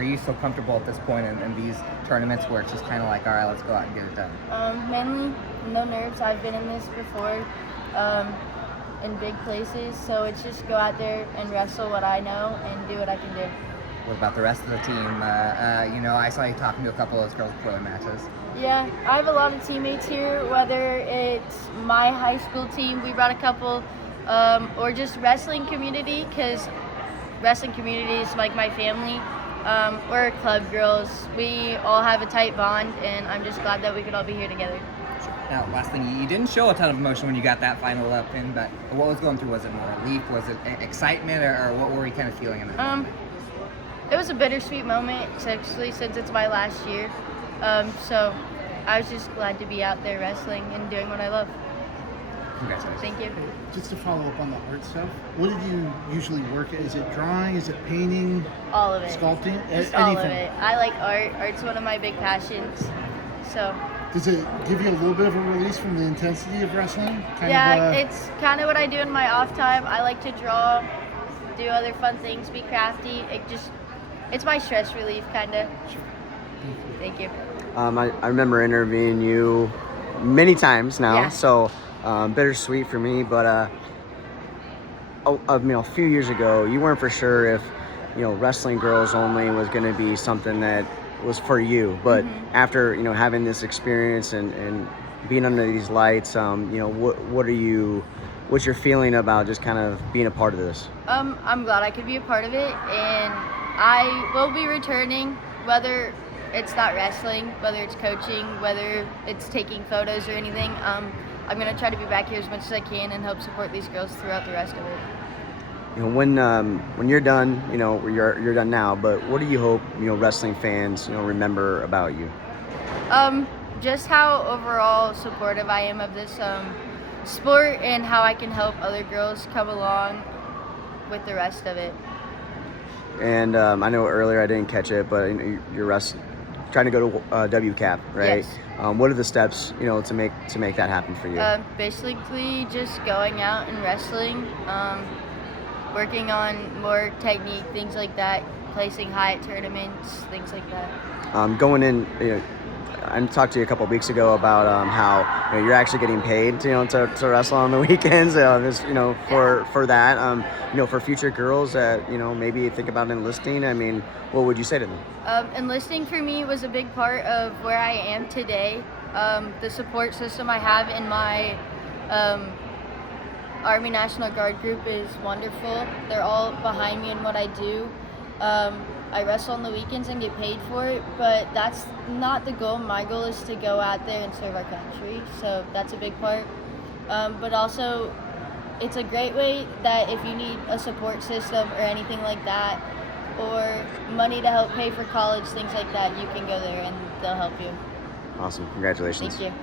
are you so comfortable at this point in these tournaments where it's just kind of like, all right, let's go out and get it done? Mainly no nerves. I've been in this before in big places, so it's just go out there and wrestle what I know and do what I can do. What about the rest of the team? I saw you talking to a couple of those girls before the matches. Yeah, I have a lot of teammates here, whether it's my high school team, we brought a couple, or just wrestling community, because wrestling community is like my family. We're club girls. We all have a tight bond, and I'm just glad that we could all be here together. Now, last thing, you didn't show a ton of emotion when you got that final up in, but what was going through? Was it more relief? Was it excitement, or what were you kind of feeling in that? It was a bittersweet moment, especially since it's my last year. So I was just glad to be out there wrestling and doing what I love. Congratulations. Thank you. Just to follow up on the art stuff, what did you usually work at? Is it drawing? Is it painting? All of it. Sculpting? Just Anything? all of it. I like art. Art's one of my big passions. So. Does it give you a little bit of a release from the intensity of wrestling? It's kind of what I do in my off time. I like to draw, do other fun things, be crafty. It's my stress relief, kind of. Sure. Thank you. I remember interviewing you many times now, Yeah. so bittersweet for me. But a few years ago, you weren't for sure if wrestling girls only was going to be something that was for you. But after having this experience and being under these lights, what's your feeling about just kind of being a part of this? I'm glad I could be a part of it, and I will be returning, whether it's not wrestling, whether it's coaching, whether it's taking photos or anything. I'm going to try to be back here as much as I can and help support these girls throughout the rest of it. When you're done, you're done now, but what do you hope wrestling fans remember about you? Just how overall supportive I am of this sport and how I can help other girls come along with the rest of it. And I know earlier I didn't catch it, but you're trying to go to WCAP, right? Yes. What are the steps to make that happen for you? Basically just going out and wrestling, working on more technique, things like that, placing high at tournaments, things like that. Going in, I talked to you a couple of weeks ago about how you're actually getting paid to wrestle on the weekends. For that, for future girls that maybe think about enlisting. I mean, what would you say to them? Enlisting for me was a big part of where I am today. The support system I have in my Army National Guard group is wonderful. They're all behind me in what I do. I wrestle on the weekends and get paid for it, but that's not the goal. My goal is to go out there and serve our country, so that's a big part. But also, it's a great way that if you need a support system or anything like that, or money to help pay for college, things like that, you can go there and they'll help you. Awesome. Congratulations. Thank you.